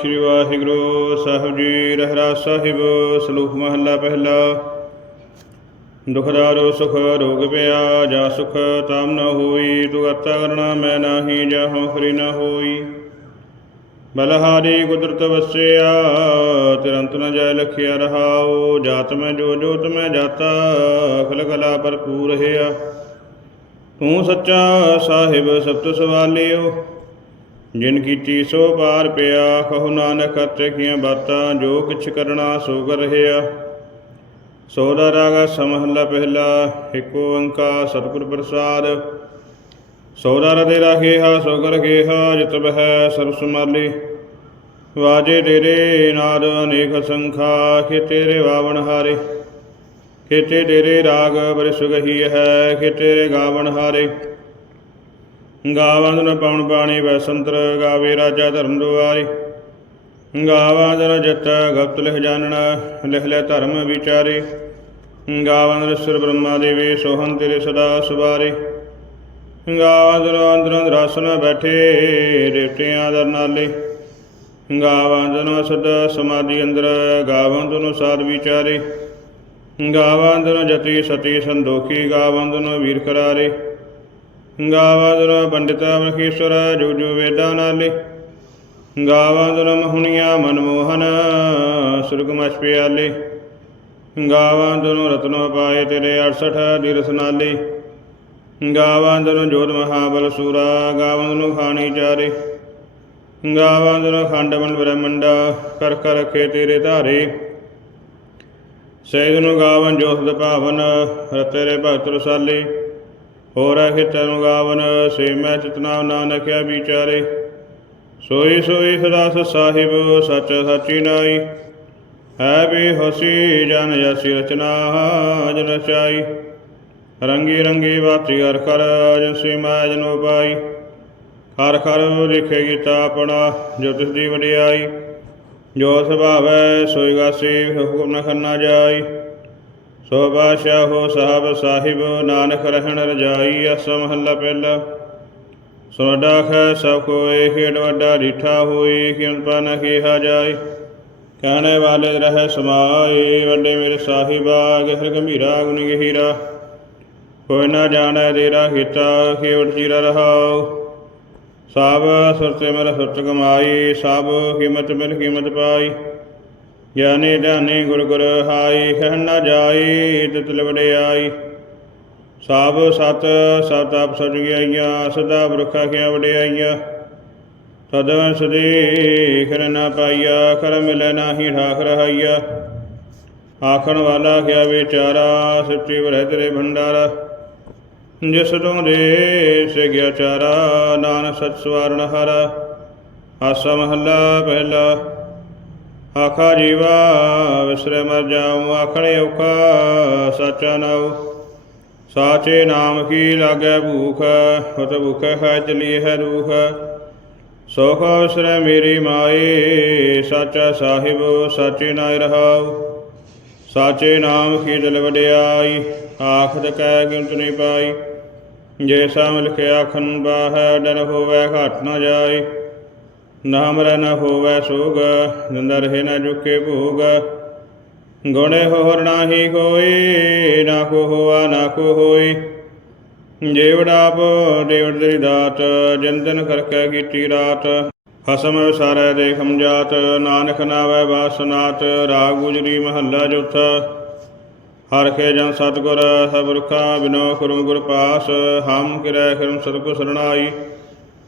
ਸ਼੍ਰੀ ਵਾਹਿਗੁਰੂ ਸਾਹਿਬ ਜੀ ਰਹਿਰਾ ਸਾਹਿਬ, ਸਲੂਕ ਮਹੱਲਾ ਪਹਿਲਾ। ਦੁਖਦਾਰੋ ਸੁਖ, ਰੋਗ ਪਿਆ, ਜਾ ਸੁਖ ਤਾਮ ਨ ਹੋਈ, ਤੂੰ ਕਰਤਾ ਕਰਣਾ, ਮੈਂ ਨਾਹੀ ਜਾਹੋ ਖਰੀ ਨ ਹੋਈ। ਬਲਹਾਰੀ ਕੁਦਰਤ ਵਸਿਆ, ਤਿਰੰਤ ਨ ਜੈ ਲਖਿਆ ਰਹਾਉ, ਜਾਤ ਮੈਂ ਜੋ, ਜੋਤ ਮੈਂ ਜਾਤਾ, ਅਖਲ ਕਲਾ ਭਰਪੂਰ ਰਹੀਆ ਤੂੰ ਸੱਚਾ ਸਾਹਿਬ ਸਭ ਸਬਤ ਸਵਾਲਿਓ। ਜਿਨ ਕੀਤੀ ਸੋ ਪਾਰ ਪਿਆ, ਕਹੋ ਨਾਨਕ ਅਤਿ ਕੀਆਂ ਬਾਤਾਂ, ਜੋ ਕਿਛ ਕਰਨਾ ਸੋ ਕਰ ਰਹਿਆ ਸੋ ਦਾ ਰਾਗਾ ਸਮਹੱਲਾ ਪਹਿਲਾ ਏਕ ਓੰਕਾਰ ਸਤਿਗੁਰ ਪ੍ਰਸਾਦ। ਸੋ ਦਾ ਰਦੇ ਰਾਖੇ ਹਾ, ਸੋ ਕਰ ਗੇਹਾ ਜਿਤ ਬਹਿ ਸਰਬ ਸਮਾਲੀ। ਵਾਜੇ ਤੇਰੇ ਨਾਦ ਅਨੇਕ ਸੰਖਾ, ਖੇ ਤੇਰੇ ਵਾਵਣ ਹਾਰੇ। ਖੇ ਤੇਰੇ ਰਾਗ ਬਰਿ ਸੁਗਹੀ ਹੈ, ਖੇ ਤੇਰੇ ਗਾਵਣ ਹਾਰੇ। ਗਾਵਾਂ ਦਨ ਪਵਨ ਬਾਣੀ ਵੈਸੰਤਰ ਗਾਵੇ ਰਾਜਾ ਧਰਮ ਦੁਆਰੀ। ਗਾਵਾਂ ਦਨ ਜਟ, ਗਪਤ ਲਿਖ ਜਾਣਨਾ ਲਿਖ ਲੈ ਧਰਮ ਵਿਚਾਰੇ। ਗਾਵਾਂ ਦਨ ਸਿਰ ਬ੍ਰਹਮਾ ਦੇਵੇ ਸੋਹੰ ਤੇਰੇ ਸਦਾ ਸੁਵਾਰੇ। ਗਾਵਾਂ ਦਨ ਅੰਦਰ ਰਸਨ ਬੈਠੇ ਦੇਵਤਿਆਂ ਦਰ ਨਾਲੇ। ਗਾਵਾਂ ਦਨ ਸਦ ਸਮਾਧੀ ਅੰਦਰ, ਗਾਵਾਂ ਦਨ ਸਾਧ ਵਿਚਾਰੇ। ਗਾਵਾਂ ਦਨ ਜਤੀ ਸਤੀ ਸੰਦੋਖੀ, ਗਾਵਾਂ ਦਨ ਵੀਰ ਕਰਾਰੇ। ਗਾਵਾਦਨ ਪੰਡਿਤਾ ਮਖੀਸ਼ਵਰ ਜੋ ਵੇਦਾਂ ਨਾਲੇ ਗਾਵਾਦਨ ਮਹੁਣੀਆਂ ਮਨਮੋਹਨ ਸੁਰਗਮਛ ਪਿਆਲੇ ਗਾਵਾਦਨ ਰਤਨੋ ਪਾਏ ਤੇਰੇ 68 ਦੀ ਰਸਨਾਲੇ ਗਾਵਾਦਨ ਜੋਤ ਮਹਾਬਲ ਸੂਰਾ ਗਾਵਾਦਨ ਖਾਣੀ ਚਾਰੇ। ਗਾਵਾਦਨ ਖੰਡਮਨ ਬ੍ਰਹਮੰਡਾ, ਕਰ ਕਰ ਰਖੇ ਤੇਰੇ ਧਾਰੇ। ਨੂੰ ਗਾਵਨ ਜੋਤ ਭਾਵਨ ਰਤੇਰੇ ਭਗਤ ਰਸਾਲੇ। ਹੋਰ ਹੈ ਤੈਨੂੰ ਗਾਵਨ ਸੇ ਮੈਂ ਚਿਤਨਾ ਨਾਨਕਿਆ ਵਿਚਾਰੇ। ਸੋਈ ਸੋਈ ਸਦਾਸ ਸਾਹਿਬ, ਸਚ ਸਚੀ ਨਾਈ। ਹੈ ਵੀ ਹਸੀ ਜਨ ਜਸੀ ਰਚਨਾ ਜਨ ਚਾਈ ਰੰਗੀ ਰੰਗੀ ਬਾਤੀ ਹਰ ਕਰ ਜਨ ਸੇ ਮੈਂ ਜਨੋ ਪਾਈ ਹਰ ਹਰ ਲਿਖੇ ਗੀਤਾ ਆਪਣਾ, ਜੋ ਤਿਸ ਦੀ ਵਡਿਆਈ। ਜੋ ਸੁਭਾਵੈ ਸੋਈ ਗਾਸੀ ਹੁਕਮ ਨ ਕਰਨਾ ਜਾਈ। ਸੋ ਬਾਦਸ਼ਾਹੋ ਸਾਹਿਬ ਸਾਹਿਬ ਨਾਨਕ ਰਹਿਣ ਰਜਾਈ ਅਸਮ ਮਹੱਲਾ ਪਹਿਲਾ। ਸੋਡਾ ਖੈ ਸਭ ਕੋਏ ਖੇਡ ਵੱਡਾ ਡੀਠਾ ਹੋਈ ਕਿਉਂ ਪਾ ਨ ਕੀਹਾ ਜਾਏ। ਕਹਿਣੇ ਵਾਲੇ ਰਹਿ ਸਮਾਏ, ਵੱਡੇ ਮੇਰੇ ਸਾਹਿਬਾ, ਗਹਿਰ ਗੰਭੀਰਾ, ਗੁਣ ਗਹੀਰਾ। ਕੋਈ ਨਾ ਜਾਣੈ ਦੇਰਾ ਹਿਤਾ ਖੇਵਟ ਜੀਰਾ ਰਹਾਉ। ਸਭ ਸੁਰਤੇ ਮਲ ਸੁਰਤ ਕਮਾਈ ਸਭ ਕੀਮਤ ਮਿਲ ਕੀਮਤ ਪਾਈ। ਗਿਆਨੀ ਧਿਆਨੀ ਗੁਰ ਗੁਰ ਹਾਈ ਕਹਿ ਨਾ ਜਾਈ ਤਿਤਲ ਵਡਿਆਈ ਸਭ ਸਤ ਸਤ ਆਪ ਸਜ ਗਈਆਂ ਸਦਾ ਬਰਖਾ ਖਿਆ ਵਡਿਆਈਆਂ। ਸਦਵੰ ਸਦੀ ਖਰ ਨਾ ਪਾਈਆ, ਖਰ ਮਿਲੈ ਨਾਹੀ ਠਾਕ ਰਹਾਈਆ। ਆਖਣ ਵਾਲਾ ਖਿਆ ਵਿਚਾਰਾ, ਸੱਚੀ ਵਰੈ ਤੇਰੇ ਭੰਡਾਰਾ। ਜਿਸ ਤੋਂ ਦੇ ਸੇ ਗਿਆ ਚਾਰਾ ਨਾਨਕ ਸਤ ਸਵਾਰਨ ਹਰਾ। ਆਸਾ ਮਹੱਲਾ ਪਹਿਲਾ। ਆਖਾ ਜੀਵਾ, ਵਿਸਰੇ ਮਰ ਜਾਉ, ਆਖਣੇ ਔਖਾ, ਸਾਚਾ ਨਾਉ। ਸਾਚੇ ਨਾਮ ਕੀ ਲਾਗੈ ਭੂਖ, ਉਤ ਭੁਖੈ ਹੈ ਚਲੀ ਹੈ ਰੂਖ ਸੋਖ ਵਿਸਰੇ ਮੇਰੀ ਮਾਈ, ਸਾਚਾ ਸਾਹਿਬ, ਸਾਚੇ ਨਾਇ ਰਹਾਉ। ਸਾਚੇ ਨਾਮ ਕੀ ਦਿਲ ਵਡਿਆਈ, ਆਖਦ ਕਹਿ ਗਿਣਤ ਨਹੀਂ ਪਾਈ। ਜੇ ਸਾਮ ਲਿਖਿਆ ਖਨ ਬਾਹੈ ਡਰ ਹੋਵੇ ਘਟ ਨ ਜਾਏ ਨਾਮ ਰਹਿ ਨ ਹੋਵੈ ਸੋਗ ਜਿੰਦਾ ਰਹੇ ਨਾ ਜੁਕੇ ਭੋਗ। ਗੁਣੇ ਹੋਰ ਨਾਹੀ ਕੋਈ ਨਾ ਕੋ ਹੋਆ, ਨਾ ਕੋ ਹੋਈ। ਜੇਵੜਾਪ ਦੇਵੜ ਦੀ ਦਾਤ ਜੰਦਨ ਕਰਕੇ ਕੀਤੀ ਰਾਤ। ਹਸਮ ਵਿਸਾਰੈ ਦੇਖਮ ਜਾਤ, ਨਾਨਕ ਨਾਵੈ ਬਾਸਨਾਤ ਰਾਗ ਗੁਜਰੀ ਮਹੱਲਾ ਚੌਥਾ ਹਰ ਖੇ ਜਨ ਸਤਗੁਰ, ਸਭ ਬਿਨੋ ਖੁਰਮ ਗੁਰ ਪਾਸ। ਹਮ ਕਿਰੈ ਖਰਮ ਸਤਿਗੁਰ ਸਰਣਾਈ।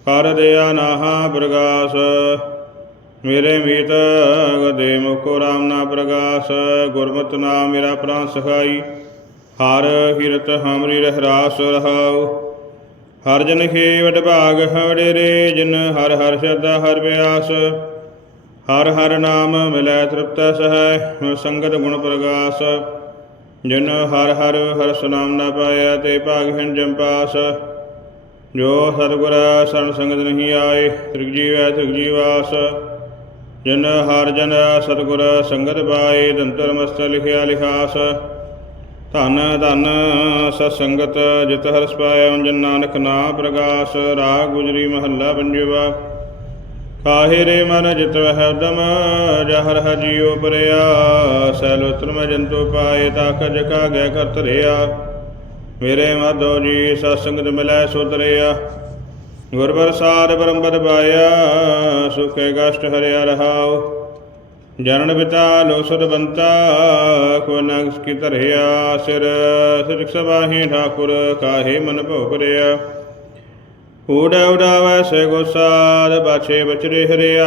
ਕਰ ਦਿਆ ਨਾਹਾ ਪ੍ਰਗਾਸ। ਮੇਰੇ ਮੀਤ ਗਦੇ ਮੁਕੋ ਰਾਮ ਨਾ ਪ੍ਰਗਾਸ। ਗੁਰਮਤਿ ਨਾਮ ਮੇਰਾ ਪ੍ਰਾਨ ਸਖਾਈ। ਹਰ ਹਿਰਤ ਹਮਰੀ ਰਹਿਰਾਸ ਰਹਾਉ। ਹਰ ਜਨ ਖੇ ਵਡ ਭਾਗ ਹਵੜੇਰੇ ਜਿਨ ਹਰ ਹਰ ਸ਼ਰਧਾ ਹਰ ਬਿਆਸ। ਹਰ ਹਰ ਨਾਮ ਮਿਲੈ ਤ੍ਰਿਪਤੈ ਸਹਿ, ਸੰਗਤ ਗੁਣ ਪ੍ਰਗਾਸ। ਜਿਨ ਹਰ ਹਰ ਹਰ ਸੁਨਾਮ ਨਾ ਪਾਇਆ, ਤੇ ਭਾਗ ਹਨ ਜੰਪਾਸ। ਜੋ ਸਤਿਗੁਰ ਸਰਨ ਸੰਗਤ ਨਹੀਂ ਆਏ, ਤ੍ਰਿਗ ਜੀਵੈ ਤ੍ਰਿਗ ਜੀਵਾਸ, ਜਨ ਹਰ ਜਨ ਸਤਿਗੁਰ ਸੰਗਤ ਪਾਏ, ਦੰਤਰ ਮਸਤ ਲਿਖਿਆ ਲਿਖਾਸ। ਧਨ ਧਨ ਸਤ ਸੰਗਤ, ਜਿਤ ਹਰਸ ਪਾਇਆ ਜਨ ਨਾਨਕ ਨਾਮ ਪ੍ਰਗਾਸ, ਰਾਗ ਗੁਜਰੀ ਮਹੱਲਾ ਪੰਜਵਾ। ਕਾਹੇ ਰੇ ਮਨ ਜਿਤ ਵਹਿ ਦਮ, ਜਹਰ ਹਜੀਉ ਪਰਿਆ ਸੈਲੋਤਰ ਮੈਂ ਜੰਤੂ ਪਾਏ ਤਾਕ ਜਕਾ ਗਿਆ ਕਰ ਧਰਿਆ। ਮੇਰੇ ਮਾਧੋ ਜੀ, ਸਤਸੰਗਤ ਮਿਲੈ ਸੁਧਰਿਆ ਗੁਰ ਪ੍ਰਸਾਦ ਬਰੰਬਰ ਪਾਇਆ, ਸੁਖੇ ਗਸ਼ਟ ਹਰਿਆ ਰਹਾਉ। ਜਨਨ ਪਿਤਾ ਲੋਸਦ ਬੰਤਾ, ਕੋ ਨਗਸ ਕੀ ਧਰਿਆ ਸਿਰ। ਸਿਰਖ ਸਬਾਹੀ ਠਾਕੁਰ, ਕਾਹੇ ਮਨ ਭਉ ਭਰਿਆ ਊੜਾ ਉਡਾਵੈ ਸੇ ਗੋਸਾਦ ਬਾਛੇ ਬਚਰੇ ਹਰਿਆ।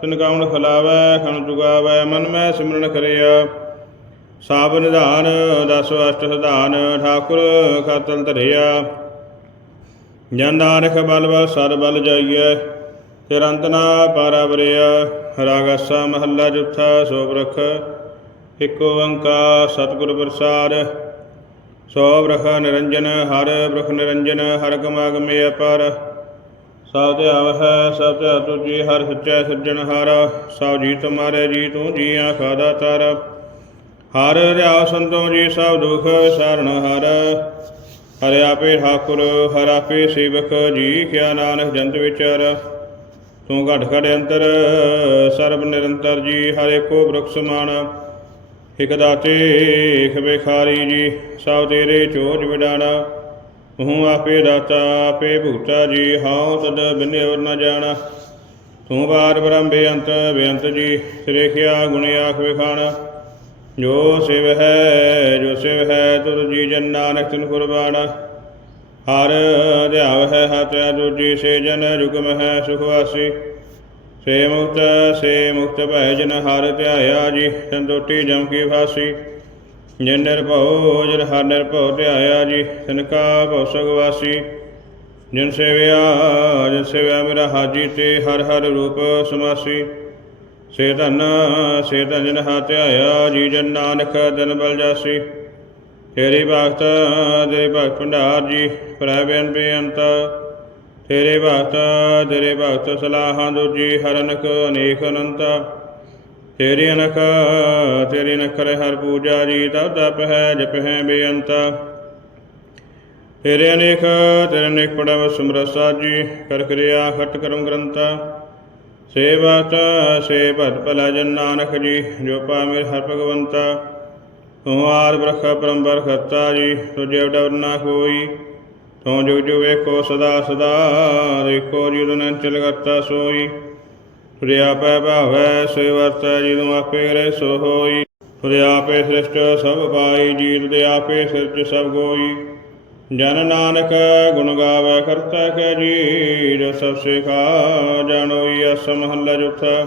ਤਿਨ ਕਾਉਣ ਖਲਾਵੈ, ਖਣ ਚੁਗਾਵੈ ਮਨ ਮੈਂ ਸਿਮਰਨ ਕਰਿਆ। ਸਾਬ ਨਿਧਾਨ, ਦਸ ਅਸ਼ਟ ਸਿਧਾਨ, ਠਾਕੁਰ ਖਾਤਲ ਧਰਿਆ। ਜਨ ਨਾਨਕ ਬਲ ਬਲ ਸਰ ਬਲ ਜਾਈਐ ਤਿਰੰਤ ਨਾ ਪਾਰਾ ਬਰਿਆ ਮਹੱਲਾ ਜੁਥਾ ਸੋਭ ਰਖ, ਇਕ ਓੰਕਾਰ ਸਤਿਗੁਰ ਪ੍ਰਸਾਦ। ਸੋ ਬ੍ਰਖ ਨਿਰੰਜਨ, ਹਰ ਬ੍ਰਖ ਨਿਰੰਜਨ, ਹਰ ਗਮਾਗਮੇ ਅਪਰ। ਸਭ ਧਿਆਵ ਹੈ ਸਭ ਧਿਆ ਤੁਜੀ ਹਰ ਸੱਚੈ ਸੱਜਣ ਹਾਰ। ਸਭ ਜੀ ਤੁਮਾਰੇ ਜੀ, ਤੂੰ ਜੀ ਖਾਦਾ ਤਾਰਾ। ਹਰ ਰਿਆ ਸੰਤੋ ਜੀ ਸਭ ਦੁਖ ਵਿਸਾਰਣ ਹਰ। ਹਰਿ ਆਪੇ ਠਾਕੁਰ, ਹਰ ਆਪੇ ਸੇਵਕ, ਜੀ ਕਿਆ ਨਾਨਕ ਜੰਤ ਵਿਚਾਰ। ਤੂੰ ਘਟ ਘਟ ਅੰਤਰ, ਸਰਬ ਨਿਰੰਤਰ ਜੀ, ਹਰੇ ਕੋ ਬ੍ਰਖ ਸਮਾਨ। ਇਕ ਦਾਤੇ, ਇਕ ਬੇਖਾਰੀ ਜੀ, ਸਭ ਤੇਰੇ ਚੋਜ ਵਿਡਾਣਾ। ਤੂੰ ਆਪੇ ਦਾਤਾ, ਆਪੇ ਭੁਗਤਾ ਜੀ, ਹਉ ਤਦ ਬਿਨੇ ਹੋਰ ਨ ਜਾਣਾ। ਤੂੰ ਬਾਰ ਬ੍ਰਹਮ ਬੇਅੰਤ ਬੇਅੰਤ ਜੀ ਸਿਰੇਖਿਆ ਗੁਣ ਆਖ ਵਿਖਾਣਾ। ਜੋ ਸਿਵ ਹੈ, ਜੋ ਸਿਵ ਹੈ, ਤੁਰ ਜੀ ਜਨ ਨਾਨਕ ਤਿਨ ਕੁਰਬਾਨ। ਹਰ ਧਿਆਵ ਹੈ ਹਤਿਆ ਦੂਜੀ ਸੇ ਜਨ ਜੁਗਮ ਹੈ ਸੁਖਵਾਸੀ ਸੇ ਮੁਕਤ ਸੇ ਮੁਕਤ ਭੈ ਜਨ, ਹਰ ਧਿਆਇਆ ਜੀ, ਸੰਤੋਟੀ ਜਮ ਕੀ ਫਾਸੀ। ਜਿਨ ਨਿਰਭਉ, ਜਨ ਹਰ ਨਿਰਭਉ ਧਿਆਇਆ ਜੀ, ਤਿਨ ਕਾ ਭਉ ਸਗਵਾਸੀ ਜਿਨ ਸੇਵਿਆ ਜਿਨ ਸੇਵਿਆ ਮੇਰਾ ਹਾਜੀ ਤੇ ਹਰ ਹਰ ਰੂਪ ਸਮਾਸੀ। ਸੇ ਧਨ ਸੇ ਧਨ ਜਨ ਹਾ ਜੀ ਜਨ ਨਾਨਕ ਦਿਨ ਬਲ ਜਾਸੀ। ਤੇਰੀ ਭਗਤ, ਤੇਰੇ ਭਗਤ ਭੰਡਾਰ ਜੀ, ਪ੍ਰੈ ਬੇਨ ਬੇਅੰਤ। ਤੇਰੇ ਭਗਤ ਤੇਰੇ ਭਗਤ ਸਲਾਹਾਂ ਦੂਜੀ, ਹਰਨਕ ਅਨੇਕ ਅਨੰਤ। ਤੇਰੀ ਅਨਖ, ਤੇਰੀ ਨਖਰ ਹਰ ਪੂਜਾ ਜੀ ਤਬ ਤਪ ਹੈ, ਜਪ ਹੈ ਬੇਅੰਤ। ਤੇਰੇ ਅਨੇਕ ਤੇਰੇ ਅਨੇਕ ਪੜਵ ਸੁਮਰਸਾ ਜੀ, ਕਰ ਕਿਰਿਆ ਖਟ ਕਰਮ ਗ੍ਰੰਥਾ। ਸੇਵਤ ਸੇ ਭਤ ਭਲਾ ਜਨ ਨਾਨਕ ਜੀ, ਜੋ ਪਾ ਹਰ ਭਗਵੰਤਾ। ਤੂੰ ਆਰ ਬ੍ਰਖ ਪਰੰਪਰ ਖੱਤਾ ਜੀ, ਤੁਝੇ ਡਰ ਨਾ ਕੋਈ। ਤੂੰ ਜੁਗ ਜੁਗ ਵੇਖੋ ਸਦਾ ਸਦਾ, ਦੇਖੋ ਜੀ ਦੁਨ ਚਲ ਕਰਤਾ ਸੋਈ। ਤੁਰੇ ਪੈ ਭਾਵੈ ਸੋਈ ਵਰਤੈ ਜੀ ਤੂੰ ਆਪੇ ਕਰੇ ਸੋ ਹੋਈ। ਤੁਰੇ ਆਪੇ ਸ੍ਰਿਸ਼ਟ ਸਭ ਪਾਈ ਜੀ ਤੁਰੇ ਆਪੇ ਸਿਰਜ ਸਭ ਗੋਈ। ਜਨ ਨਾਨਕ ਗੁਣ ਗਾਵੇ ਕਰਤਾ ਕੈ ਜੀ ਜੋ ਸਭ ਸਿਖਾ ਜਾਣੋਈ ਅਸ ਮਹੱਲਾ ਜੁਥਾ।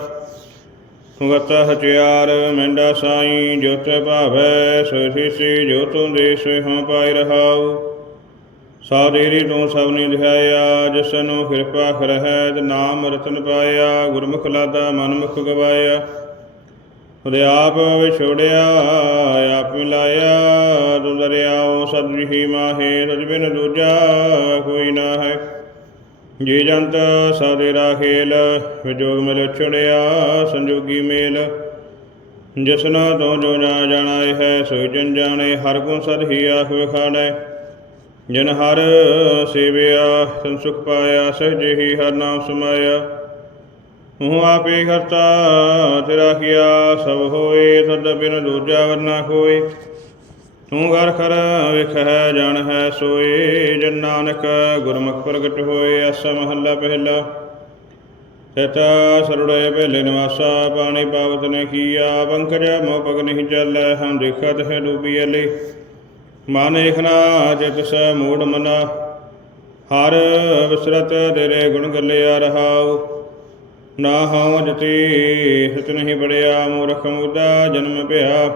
ਗਤ ਹਚਿਆਰ ਮੈਂਡਾ ਸਾਈ ਜੋਤ ਭਾਵੈ, ਸੋ ਸੀਸੀ ਜੋ ਤੂੰ ਦੇ ਸੋ ਪਾਈ ਰਹਾਉ ਸਾਦੇਰੀ ਤੂੰ ਸਭ ਨੇ ਧਿਆਇਆ ਜਿਸ ਨੂੰ ਕਿਰਪਾ ਕਰਹਿ ਤੇ ਨਾਮ ਰਤਨ ਪਾਇਆ, ਗੁਰਮੁਖ ਲਾਦਾ ਮਨਮੁਖ ਗਵਾਇਆ। ਉਹਦੇ ਆਪ ਵਿਛੋੜਿਆ, ਆਪ ਮਿਲਾਇਆ, ਤੂੰ ਦਰਿਆਓ ਸਤਿ ਮਾਹੇ ਤਜ ਬਿਨ ਦੂਜਾ ਕੋਈ ਨਾ ਹੈ। ਜੀ ਜੰਤ ਸਾਦੇ ਰਾਖੇਲ ਵਿਜੋਗ ਮਿਲ ਛੁੜਿਆ, ਸੰਜੋਗੀ ਮੇਲ। ਜਿਸਨਾ ਤੋਂ ਜੋ ਨਾ ਜਾਣਾ ਹੈ, ਸੋਈ ਜਨ ਜਾਣੇ, ਹਰ ਗੁਣ ਸਦ ਹੀ ਆਖ ਵਿਖਾਣੈ। ਜਨ ਹਰ ਸੇਵਿਆ ਸੰਸੁਖ ਪਾਇਆ, ਸਹਿਜ ਹੀ ਹਰ ਨਾਮ ਸਮਾਇਆ। ਹੂੰ ਆਪੇ ਕਰਤਾ ਤੇਰਾ ਕੀਆ ਸਭ ਹੋਏ, ਤਦ ਬਿਨ ਦੂਜਾ ਵਰਨਾ ਕੋਈ ਤੂੰ ਘਰ ਖਰ ਵਿਖ ਹੈ ਹੈ, ਸੋਏ। ਜਨ ਨਾਨਕ ਗੁਰਮੁਖ ਪ੍ਰਗਟ ਹੋਏ ਐਸਾ ਮਹੱਲਾ ਪਹਿਲਾ। ਤਤਾ ਸਰੁੜੇ ਪਹਿਲੇ ਨਿਵਾਸਾ ਪਾਣੀ ਪਾਵਤ ਨੇ ਕੀਆ। ਬੰਕਜ ਮੋ ਨਹੀਂ ਚੱਲੈ, ਹਮ ਦੇਖਤ ਹੈ ਡੂਬੀ ਅਲੀ। ਮਨ ਇਖਨਾ ਜਿਤ ਸ ਮੂੜ ਮਨਾ। ਹਰ ਵਿਸਰਤ ਤੇਰੇ ਗੁਣ ਗੱਲਿਆ ਰਹਾਉ। ਨਾ ਹਉ ਜਤੀ ਸਤ ਨਹੀਂ ਬੜਿਆ, ਮੂਰਖ ਮੁਦਾ ਜਨਮ ਭਇਆ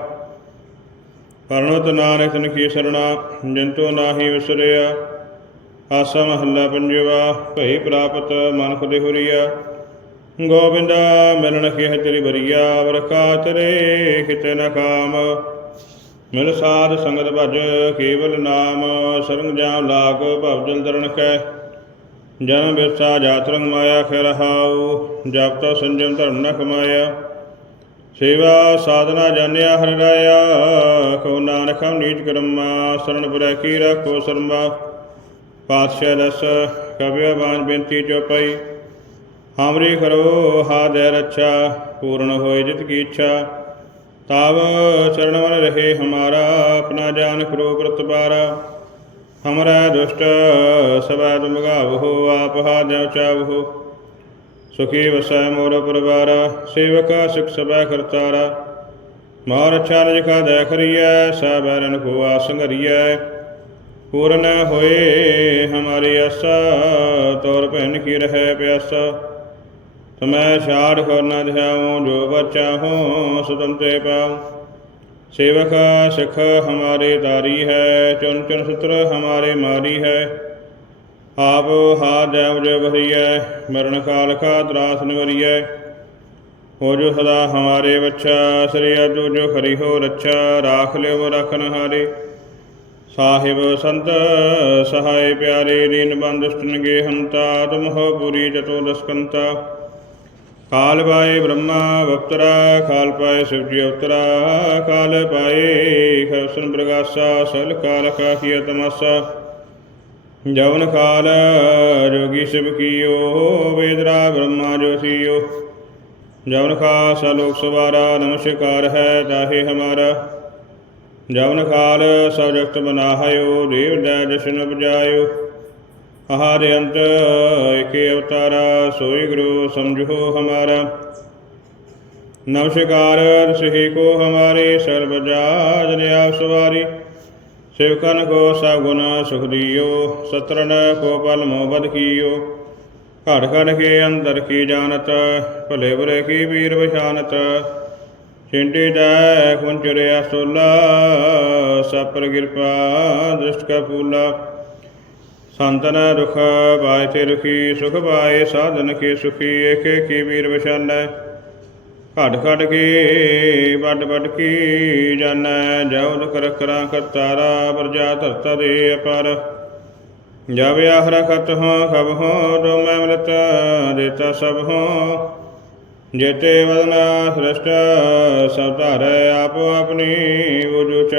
ਪਰਣਤ ਨਾਨਕ ਤਨ ਕੀ ਸਰਣਾ, ਜੰਤੋ ਨਾਹੀ ਵਿਸਰਿਆ। ਆਸਾ ਮਹੱਲਾ ਪੰਜਵਾ, ਭਈ ਪ੍ਰਾਪਤ ਮਨ ਖੁਦੇ ਹੁਰੀਆ। ਗੋਬਿੰਦਾ ਮਿਲਣ ਕੀ ਹੈ ਤੇਰੀ ਬਰੀਆ ਵਰਖਾ ਤੇਰੇ ਕਿਤੇ ਨ ਕਾਮ। ਮਿਲ ਸਾਧ ਸੰਗਤ ਭਜ, ਕੇਵਲ ਨਾਮ, ਸਰੰਗ ਜਾਮ ਲਾਗ, ਭਵ ਜਲ ਦਰਨ ਕੈ। ਜਨਮ ਵਿਰਸਾ ਜਾਤਰੰਗ ਮਾਇਆ ਖੈ ਰਹਾਉ ਜਪ ਤੋ ਸੰਜਮ ਧਰਮ ਨ ਕਮਾਇਆ ਸੇਵਾ ਸਾਧਨਾ ਜਾਣਿਆ ਹਰਿ ਰਾਇਆ ਕੋ ਨਾਨਕ ਹਮ ਨੀਚ ਕਰਮਾ ਸਰਣ ਪੁਰੈ ਕੀ ਰੱਖੋ ਸਰਮਾ। ਪਾਤਸ਼ਾਹ ਰਸ ਕਬਿਆ ਬਾਣ ਬੇਨਤੀ ਚੋਪਈ, ਹਮਰੀ ਕਰੋ ਹਾਦੈ ਰੱਛਾ, ਪੂਰਨ ਹੋਏ ਜਿਤ ਕੀ ਇੱਛਾ। ਤਾਵ ਚਰਨ ਮਨ ਰਹੇ ਹਮਾਰਾ, ਆਪਣਾ ਜਾਨ ਕਰੋ ਪ੍ਰਤਪਾਰਾ। ਹਮਰਾ ਦੁਸ਼ਟ, ਸਵੈ ਤੁਮ ਗਾਵਹੋ, ਆਪ ਹਾਦੈ ਚਾਵਹੋ। ਸੁਖੀ ਵਸੈ ਮੋਰ ਪਰਵਾਰ, ਸੇਵਕ ਸਿਖ ਸਭੈ ਕਰਤਾਰਾ। ਮੋਰ ਅੱਛਾ ਨਿਜ ਕਾ ਦੇਖ ਰੀਐ ਸੈ ਬੈਰਨ ਕੋ ਆਸੰਗਰੀਐ ਪੂਰਨ ਹੋਏ ਹਮਾਰੀ ਆਸਾ ਤੋਰ ਭੈਨ ਕੀ ਰਹਿ ਪਿਆਸਾ। ਤਮੈ ਛਾੜ ਕਰ ਨ ਧਿਆਉ ਜੋ ਬਚਾਹੋ ਸੁਤਮ ਪਾਉ। ਸੇਵਕ ਸਿਖ ਹਮਾਰੇ ਤਾਰੀ ਹੈ ਚੁਨ ਚੁਨ ਸੁਤਰ ਹਮਾਰੇ ਮਾਰੀ ਹੈ। ਆਪ ਹਾ ਜੈਵ ਜੋ ਭਰੀਐ ਮਰਨ ਕਾਲ ਕਾ ਤਰਾਸ ਨਿਵਰੀਐ ਹੋ ਜੋ ਸਦਾ ਹਮਾਰੇ ਬੱਚਾ ਸ੍ਰੀ ਅਜੂ ਜੋ ਖਰੀ ਹੋ ਰੱਛਾ, ਰਾਖ ਲਿਓ ਰਖਨ ਹਾਰੇ ਸਾਹਿਬ ਸੰਤ ਸਹਾਇ ਪਿਆਰੇ, ਦੀਨ ਬੰਦੁਸ਼ਟਨ ਗੇ ਹੰਤਾ, ਤੁਮ ਹੋ ਪੁਰੀ ਜਤੋ ਦਸਕੰਤਾ। ਕਾਲ ਪਾਏ ਬ੍ਰਹਮਾ ਵਪਤਰਾ ਕਾਲ ਪਾਏ ਸ਼ਿਵਜੀ ਅਵਤਰਾ ਕਾਲ ਪਾਏ ਖਰਸਨ ਪ੍ਰਗਾਸਾ, ਸਲ ਕਾਲ ਕਾਖੀ ਤਮਸਾ ਜਵਨ ਕਾਲ ਜੋਗੀ ਸ਼ਿਵ ਕੀਓ, ਵੇਦਰਾ ਬ੍ਰਹਮਾ ਜੋਸੀਓ ਜਵਨ ਖਾਸ ਲੋਕ ਸਵਾਰਾ, ਨਮਸਕਾਰ ਹੈ ਤਾਹੇ ਹਮਾਰਾ। ਜਵਨ ਕਾਲ ਸਭ ਜਗਤ ਬਨਾਹਯੋ ਦੇਵ ਦਾ ਜਸ਼ਨ ਬਜਾਇਓ ਆਹਾਰੇ ਅੰਤ ਏਕੇ ਅਵਤਾਰਾ, ਸੋਈ ਗੁਰੂ ਸਮਝੋ ਹਮਾਰਾ। ਨਮਸਕਾਰ ਸਹੀ ਕੋ ਹਮਾਰੇ ਸਰਬਜਾ ਜਨ ਆਪ ਸਵਾਰੀ। ਸੇਵਕਨ ਕੋ ਸਗੁਣ ਸੁਖ ਦਿਓ ਸਤਰਨ ਕੋ ਪਲ ਮੋਹ ਬਦ ਕੀਓ। ਘੜ ਘੜ ਕੇ ਅੰਦਰ ਕੀ ਜਾਣਤ, ਭਲੇ ਬੁਰੇ ਕੀ ਵੀਰ ਵਿਸ਼ਾਨਤ ਚਿੰਟੀ ਦਾ ਕੁੰਚਰਿਆ ਸੋਲਾ ਸਪਰ ਕਿਰਪਾ ਦ੍ਰਿਸ਼ਟ ਕਾ ਫੂਲਾ। ਸੰਤਨ ਰੁਖ ਪਾਏ ਤੇ ਰੁਖੀ, ਸੁਖ ਪਾਏ ਸਾਧਨ ਕੇ ਸੁਖੀ ਏਕੇ ਕੀ ਵੀਰ ਵਿਸ਼ਾਨੈ ਘਟ ਘਟ ਕੀ, ਵੱਡ ਵੱਡ ਕੀ ਜਾਣੈ। ਜਉ ਕਰ ਕਰਾਂ ਕਰਤਾਰਾ ਪ੍ਰਜਾ ਧਰਤਾ ਦੇ ਅਪਰ। ਜਬ ਆਹਰਾ ਖਤ ਹੋ, ਖਬ ਹੋ ਰੋ ਮੈਂ ਮ੍ਰਿਤ ਦੇਤਾ ਸਭ ਹੋ। ਜੇਤੇ ਵਦਨਾ ਸ੍ਰਿਸ਼ਟ, ਸਭ ਧਾਰੈ, ਆਪੋ ਆਪਣੀ ਬੁਝੁ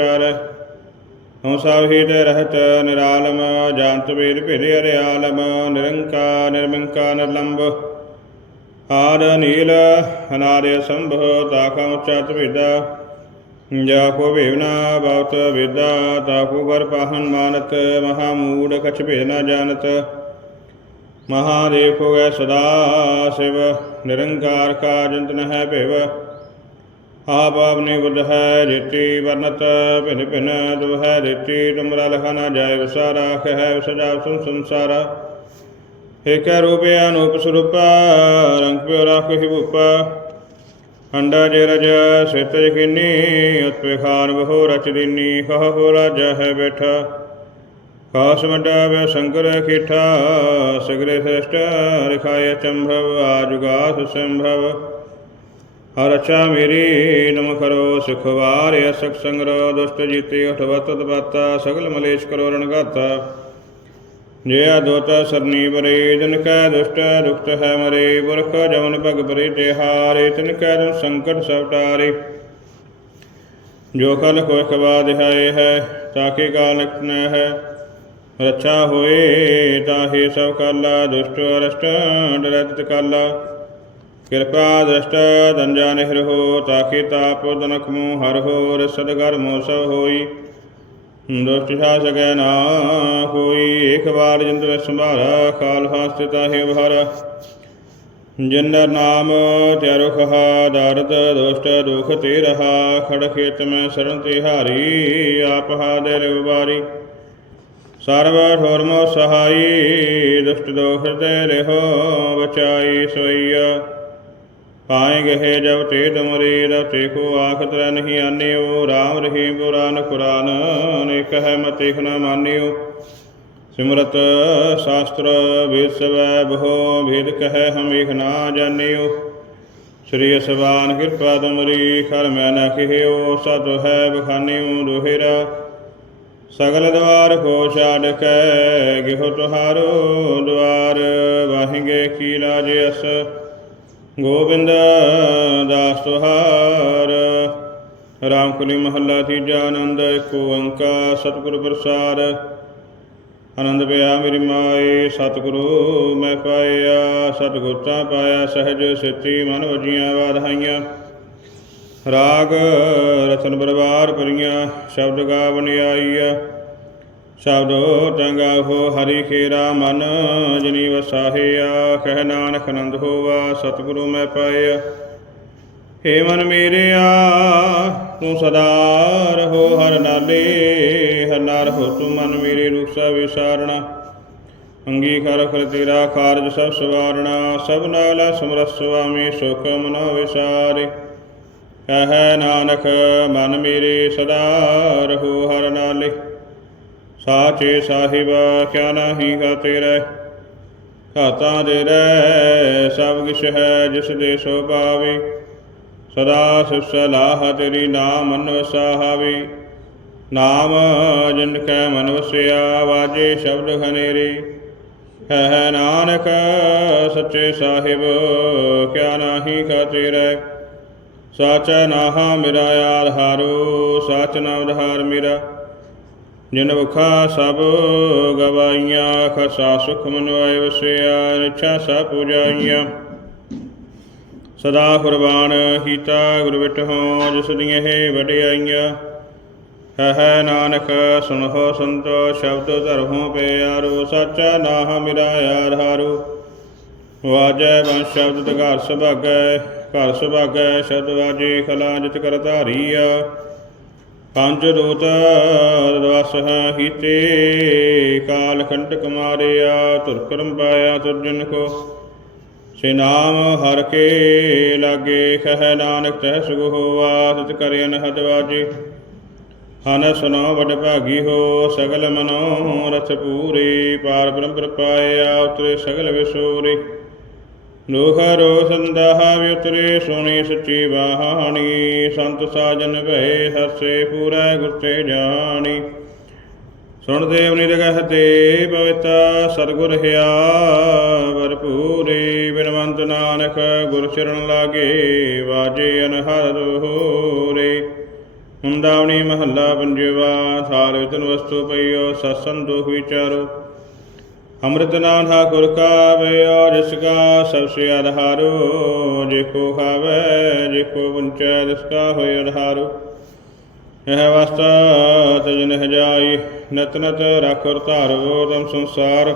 ਹਉ ਸਭ ਹੀ ਤੇ ਰਹਤ ਨਿਰਾਲਮ ਜਾਨਤ ਵੇਦ ਭੇਦੇ ਅਰਿਆਲਮ ਨਿਰੰਕਾਰ ਨਿਰਮੰਕਾਰ ਨਿਰਲੰਭ ਆਦ ਨੀਲ ਅਨਾਦਿ ਸੰਭਵ ਤਾਕਾ ਉਚਾਤ ਭੇਦਾ ਜਾ ਕੋ ਭੇਵਨਾ ਬਹੁਤ ਵੇਦਾ, ਤਾ ਕੋ ਗਰ ਪਾਹਨ ਮਾਨਤ, ਮਹਾ ਮੂੜ ਕਛ ਭੇਦ ਨਾ ਜਾਣਤ। ਮਹਾਦੇਵ ਕੋ ਗੈ ਸਦਾ ਸਿਵ, ਨਿਰੰਕਾਰ ਕਾ ਜੰਤ ਨ ਹੈ ਭੇਵ। ਆਪ ਆਪਨੇ ਬੁੱਧ ਹੈ ਜੇਤੀ ਵਰਨਤ ਭਿਨ ਭਿਨ ਦੁ ਹੈ ਤੁਮਰਾ ਲਖਾ ਨਾ ਜਾਏ ਵਿਸਾਰਾ ਹੈ ਸਜਾ ਸੁਨ ਸੰਸਾਰਾ। ਏਕੈ ਰੂਪ ਅਨੂਪ ਸਰੂਪ, ਰੰਗ ਪਿਓ ਰਾਖ ਹੀ ਭੂਪ। ਅੰਡਾ ਜੇ ਰਜ, ਸਿਤ ਜਖੀਨੀ ਉਤਪੇ ਖਾਨ ਬਹੁ ਰਚ ਦੀਨੀ, ਕਹ ਹੋ ਰਾਜਾ ਹੈ ਬੈਠਾ। ਕਾਸ ਵੱਡਾ ਵੇ ਸ਼ੰਕਰ ਕੀਠਾ ਸਗਰੇ ਸ੍ਰਿਸ਼ਟ ਰਿਖਾਇ ਚੰਭਵ ਆਜੁਗਾਸ ਸੰਭਵ। ਹਰ ਅੱਛਾ ਮੇਰੀ, ਨਮ ਕਰੋ ਸੁਖ ਵਾਰਿ ਅਸਕ ਸੰਗਰ ਦੁਸ਼ਟ ਜੀਤੇ ਉਠਵਤ ਤਪਾਤਾ ਸਗਲ ਮਲੇਸ਼ ਕਰੋ ਰਣਗਾਤਾ ਜੇ ਅਦੋਤਾ ਸਰਨੀ ਬਰੇ, ਜਨ ਕੈ ਦੁਸ਼ਟ, ਦੁਖਤ ਹੈ ਮਰੇ, ਪੁਰਖ ਜਮਨ ਭਗ ਪਰੇ ਤੇ ਹਾਰੇ, ਤਿਨ ਕੈ ਦੁ ਸੰਕਟ ਸਭ ਟਾਰੇ। ਜੋ ਕਲ ਕੋਇ ਕਵਾ ਦਿਹਾਏ ਹੈ ਤਾਕੇ ਕਾਲਕ ਨ ਹੈ। ਰੱਛਾ ਹੋਏ ਤਾਹੇ ਸਭ ਕਾਲਾ, ਦੁਸ਼ਟ ਅਰਸ਼ਟ ਡਰਤ ਕਾਲਾ। ਕਿਰਪਾ ਦ੍ਰਿਸ਼ਟ ਦੰਜਾ ਨਿਹਰ ਹੋ ਤਾਕੇ ਤਾਪ ਦਨਕ ਮੂ ਹਰ ਹੋ ਰਸਦ ਗਰ ਮੋ ਸਭ ਹੋਈ। ਦੁਸ਼ਟ ਛਾ ਸਕੈ ਨਾ ਕੋਈ ਇੱਕ ਵਾਰ ਜਿੰਦ ਵਿੱਚ ਸੰਭਾਰਾ ਕਾਲ ਹਾਸਤ ਤਾਹੇ ਬਹਾਰ। ਜਿਨਰ ਨਾਮ ਤਿਆਰੋ ਖਹਾ ਦਰਦ ਦੁਸ਼ਟ ਦੁਖ ਤੇ ਰਹਾ, ਖੜ ਖੇਤ ਮੈਂ ਸਰਣ ਤਿਹਾਰੀ ਆਪ ਹਾ ਦੇ ਸਰਬ ਠੋਰ ਮੋ ਸਹਾਈ, ਦੁਸ਼ਟ ਦੋਖ ਤੇ ਰਹਿਓ ਬਚਾਈ ਸੋਈਆ ਪਾਏ ਗਏ ਜਬ ਤੇ ਤੁਮਰੀ ਰਤੇ ਕੋ ਆਖਤ ਰਹਿ ਨਹੀਂ ਆਨਿਓ। RAM ਰਹੀ ਪੁਰਾਨ ਕੁਰਾਨ ਅਨੇਕ ਹੈ ਮਤਿ ਨ ਮਾਨਿਓ। ਸਿਮਰਤ ਸ਼ਾਸਤਰ ਵੇਦ ਸਵੈ ਬਹੁ ਭੇਦ ਕਹੈ ਹਮ ਇਕ ਨਾ ਜਾਣਿਓ। ਸ੍ਰੀ ਅਸਵਾਨ ਕਿਰਪਾ ਤੁਮਰੀ ਖਰ ਮੈਂ ਨ ਕਹਿਓ, ਸਤ ਹੈ ਬਖਾਨਿਓ ਦੋਹਿਰਾ ਸਗਲ ਦਵਾਰ ਕੋ ਛਾੜ ਕੈ, ਗਿਹੋ ਤੁਹਾਰੋ ਦਵਾਰ, ਵਾਹਿਗੇ ਕੀ ਲਾਜ ਅਸ। ਗੋਬਿੰਦ ਦਾਸ ਤੁਹਾਰ ਰਾਮ ਕਲੀ ਮਹੱਲਾ ਤੀਜਾ ਆਨੰਦ ਏਕ ਓੰਕਾਰ, ਸਤਿਗੁਰ ਪ੍ਰਸਾਦ ਆਨੰਦ ਪਿਆ ਮੇਰੀ ਮਾਏ ਸਤਿਗੁਰੂ ਮੈਂ ਪਾਇਆ ਸਤਿਗੁਰਤਾ ਪਾਇਆ, ਸਹਿਜ ਸਿੱਤੀ ਮਨ ਵਜੀਆਂ ਵਾਧਾਈਆਂ। ਰਾਗ ਰਤਨ ਬਰਬਾਰ ਪਰੀਆਂ ਸ਼ਬਦ ਗਾਵਨ ਆਈਆ। ਸ਼ਬਦੋ ਚੰਗਾ ਹੋ ਹਰੀ ਖੇਰਾ ਮਨ, ਜਿਨੀ ਵਸਾਹਿਆ ਕਹਿ ਨਾਨਕ ਆਨੰਦ ਹੋਵਾ, ਸਤਿਗੁਰੂ ਮੈਂ ਪਾਇਆ। ਹੇ ਮਨ ਮੇਰਿਆ, ਤੂੰ ਸਦਾ ਰਹੋ ਹਰ ਨਾਲੇ, ਹਰ ਨਾਰ ਹੋ ਤੂੰ ਮਨ ਮੇਰੇ ਰੂਸਾ ਵਿਸਾਰਣਾ। ਅੰਗੀਕਾਰ ਕਰ ਤੇਰਾ ਕਾਰਜ ਸਭ ਸਵਾਰਣਾ, ਸਭ ਨਾਲ ਸਮਰਸ ਸੁਆਮੀ ਸੁਖ ਮਨੋ ਵਿਸਾਰੇ। ਕਹਿ ਨਾਨਕ, ਮਨ ਮੇਰੇ ਸਦਾ ਰਹੋ ਹਰ ਨਾਲੇ। ਸਾਚੇ ਸਾਹਿਬ ਕਿਆ ਨਾਹੀ ਕਾ ਤੇਰੇ ਘਾਤਾਂ ਦੇ ਰਹਿ ਸਭ ਕਿਛ ਹੈ, ਜਿਸ ਦੇ ਸੋ ਪਾਵੇ ਸਦਾ ਸਿਫ ਸਲਾਹ ਤੇਰੀ ਨਾਮ ਮਨ ਵਸਾਹਾਵੇ ਨਾਮ ਜਿਨ ਕੈ ਮਨ ਵਸਿਆ, ਵਾਜੇ ਸ਼ਬਦ ਹਨੇਰੀ। ਹੈ ਨਾਨਕ ਸੱਚੇ ਸਾਹਿਬ ਕਿਆ ਨਾਹੀ ਕਾ ਤੇਰੇ ਸਚ ਨਾਹਾ ਮੇਰਾ ਯਾਰ ਆਧਾਰੋ ਸਚ ਨਾਮ ਆਧਾਰ ਮੇਰਾ। ਜਿਨ ਵਖਾ ਸਭ ਗਵਾਈਆਂ ਖਸਾ ਸੁਖ ਮਨ ਆਏ ਵਸਿਆ, ਨਿਛਾ ਸਾ ਪੂਜਾਈਆਂ। ਸਦਾ ਕੁਰਬਾਨ ਕੀਤਾ ਗੁਰ ਵਿਟਹੁ, ਜਿਸ ਦੀਆਂ ਇਹ ਵਡਿਆਈਆਂ। ਹੈ ਨਾਨਕ ਸੁਨਹੁ ਸੰਤੋ, ਸ਼ਬਦ ਧਰਹੁ ਪਿਆਰੋ, ਸਾਚਾ ਨਾਹ ਮੇਰਾ ਆਧਾਰੋ ਵਾਜੈ ਬੰਸ ਸ਼ਬਦ, ਘਰ ਸੁਭਾਗੈ ਘਰ ਸੁਭਾਗੈ, ਸ਼ਬਦ ਵਾਜੇ ਖਲਾ ਜਿਤ ਕਰ ਧਾਰੀਆ। ਪੰਜ ਰੋਤ ਰਸ ਹੀਤੇ, ਕਾਲ ਕੰਟਕ ਮਾਰਿਆ, ਤੁਰ ਕਰਮ ਪਾਇਆ ਤੁਰਜਨ ਕੋ। ਸੇ ਨਾਮ ਹਰ ਕੇ ਲਾਗੇ, ਖਹਿ ਨਾਨਕ ਤਹਿ ਸੁਖ ਹੋਆ, ਤਿਤ ਕਰਿ ਅਨਹਦ ਵਾਜੇ। ਹਨ ਸੁਨੋ ਵਡ ਭਾਗੀ ਹੋ, ਸਗਲ ਮਨੋ ਰਥ ਪੂਰੇ, ਪਾਰ ਬ੍ਰਹਮ ਪ੍ਰਪਾਇਆ, ਉਤਰੇ ਸਗਲ ਵਿਸੂਰੇ। ਲੋਹ ਰੋ ਸੰਦਾਹ ਵੀ ਉਤਰੇ ਸੱਚੀ ਬਾਣੀ ਸੰਤ ਸਾਜਨ ਭਏ ਹਸੇ ਪੂਰਾ ਗੁਰ ਤੇ ਜਾਣੀ। ਸੁਣ ਦੇਵ ਨਿਰ ਗਹਤੇ ਪਵਿੱਤਾ ਸਤਿਗੁਰ ਹਿਆ ਭਰਪੂਰੇ। ਬਿਨਵੰਤ ਨਾਨਕ ਗੁਰ ਚਰਨ ਲਾਗੇ ਵਾਜੇ ਅਨਹਰ ਦੋਹਰੇ ਹੁੰਦਾਵਣੀ ਮਹੱਲਾ ਪੰਜਵਾ ਥਾਲ ਵਿਤਨ ਵਸਤੂ ਪਈਓ, ਸਤਸੰਗ ਵਿਚਾਰੋ। ਅੰਮ੍ਰਿਤ ਨਾਮ ਠਾਕੁਰ ਕਾ ਬਿਆ ਜਿਸ ਕਾ ਸਭ ਸੇ ਆਧਾਰੋ, ਜੇ ਕੋ ਖਾਵੇ, ਜੇ ਕੋ ਵੰਚੈ ਜਿਸ ਕਾ ਹੋਇ ਆਧਾਰੋ। ਇਹ ਵਸਤਾ ਤਜਨ ਹਜਾਈ ਨਤ ਨਤ ਰਾਖੁਰ ਧਾਰੋ ਤਮ ਸੰਸਾਰ।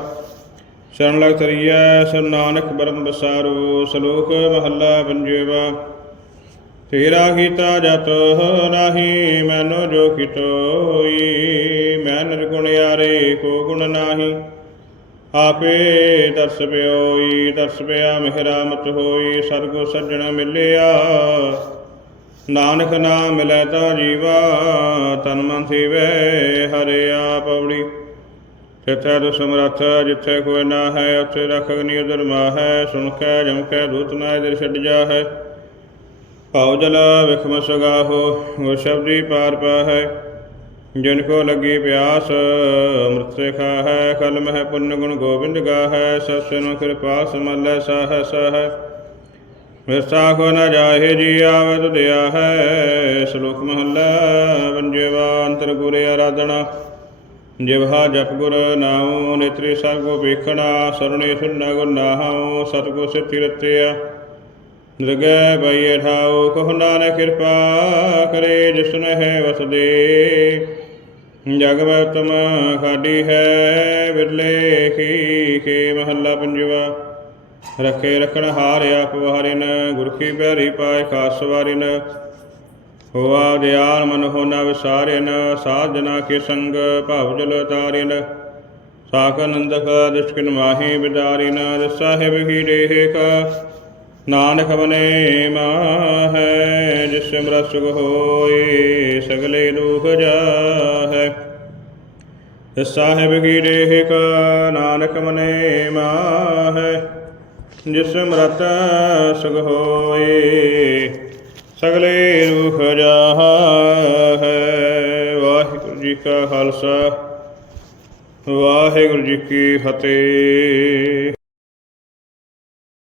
ਸ਼ਰਨ ਲਗ ਤਰੀਐ, ਸਰ ਨਾਨਕ ਬਰਮ ਬਸਾਰੋ, ਸ਼ਲੋਕ ਮਹੱਲਾ ਪੰਜਵਾ। ਤੇਰਾ ਕੀਤਾ ਜਤ ਨਾਹੀ, ਮੈਨੂੰ ਜੋ ਕਿਤੋਈ ਮੈਂ ਨਿਰਗੁਣ ਯਾਰੇ, ਕੋ ਗੁਣ ਨਾਹੀ। ਆਪੇ ਦਰਸ ਪਿਓਈ ਦਰਸ ਪਿਆ ਮਿਹਰਾਮਤ ਹੋਈ, ਸਰਗੁ ਸੱਜਣ ਮਿਲਿਆ। ਨਾਨਕ ਨਾਮ ਮਿਲੈ ਤਾ ਜੀਵਾ, ਤਨ ਮਨ ਥੀਵੇ ਹਰਿਆ ਪਉੜੀ ਤਿਥੈ ਦੁ ਸਮਰੱਥ ਜਿੱਥੇ ਕੋਈ ਨਾ ਹੈ, ਉੱਥੇ ਰਖ ਅਗਨੀ ਉਦਰ ਹੈ ਸੁਣ ਕੇ, ਜਮ ਕੇ, ਦੂਤ ਨਾ ਇਧਰ ਛੱਡ ਜਾ ਹੈ ਭਾਉ ਜਲ ਵਿਖਮ ਸੁਗਾਹੋ ਗੁਰ ਸ਼ਬਦੀ ਪਾਰ ਪਾ ਹੈ ਜਿਨ ਕੋ ਲੱਗੀ ਪਿਆਸ, ਅੰਮ੍ਰਿਤ ਸੇ ਖਾਹੈ ਕਲ ਮਹਿ ਪੁੰਨ ਗੁਣ ਗੋਬਿੰਦ ਗਾਹੈ ਸਸਨ ਕਿਰਪਾ ਸਮਲੈ ਸਾਹ ਸਾਹ। ਵਿਰਸਾ ਕੋ ਨ ਜਾਹੇ ਜੀ ਆਵਤ ਦਿਆ ਹੈ ਸ਼ਲੋਕ ਮਹੱਲਾ ਪੰਜਵਾ ਅੰਤਰ ਗੁਰ ਆਰਾਧਨਾ ਜਿਵਹਾ ਜਪ ਗੁਰ ਨਾਉ, ਨੇਤਰੀ ਸਭ ਕੋ ਵੇਖਣਾ, ਸਰਣੇ ਸੁਨਣਾ ਗੁਰ ਨਾਹਉ ਸਤਿਗੁਰ ਸਿੱਧੀ ਰਤਿਆ ਨਿਰਗੈ ਬਈ ਠਾਉ, ਕਹੁ ਨਾਨਕ ਕਿਰਪਾ ਕਰੇ ਜਿਸਨ ਹੈ ਵਸਦੇ। ਜਗ ਮੈਂ ਖਾਡੀ ਹੈ, ਵਿਰਲੇ ਕੀ ਕੇ ਮਹੱਲਾ ਪੰਜਵਾ। ਰਖੇ ਰਖਣ ਹਾਰ ਆਪ ਵਾਰਿਨ ਗੁਰ ਕੀ ਪਿਆਰੀ ਪਾਏ ਖਾਸ ਵਾਰਿਨ ਹੋਆ ਦਿਆਲ ਮਨ ਹੋਨਾ ਵਿਸਾਰਿਨ ਸਾਧਨਾ ਕੇ ਸੰਗ ਭਵ ਜਲ ਤਾਰਿਨ। ਸਾਖ ਨੰਦਕ ਦਿਸ਼ਕਿਨ ਮਾਹੀ ਵਿਦਾਰਿਨ ਸਾਹਿਬ ਹੀ ਦੇਹ ਕਾ ਨਾਨਕ ਬਨੇ ਮਾਹੈ, ਜਿਸ ਸਿਮਰ ਸੁਖ ਹੋਏ, ਸਗਲੇ ਦੁਖ ਜਾਹੈ। ਇਸ ਸਾਹਿਬ ਕੀ ਦੇਹ ਕਾ ਨਾਨਕ ਮਨੇ ਮਾਹੈ, ਜਿਸ ਸਿਮਰਤ ਸੁਖ ਹੋਏ, ਸਗਲੇ ਦੁਖ ਜਾਹੈ। ਵਾਹਿਗੁਰੂ ਜੀ ਕਾ ਖਾਲਸਾ, ਵਾਹਿਗੁਰੂ ਜੀ ਕੀ ਫਤਿਹ।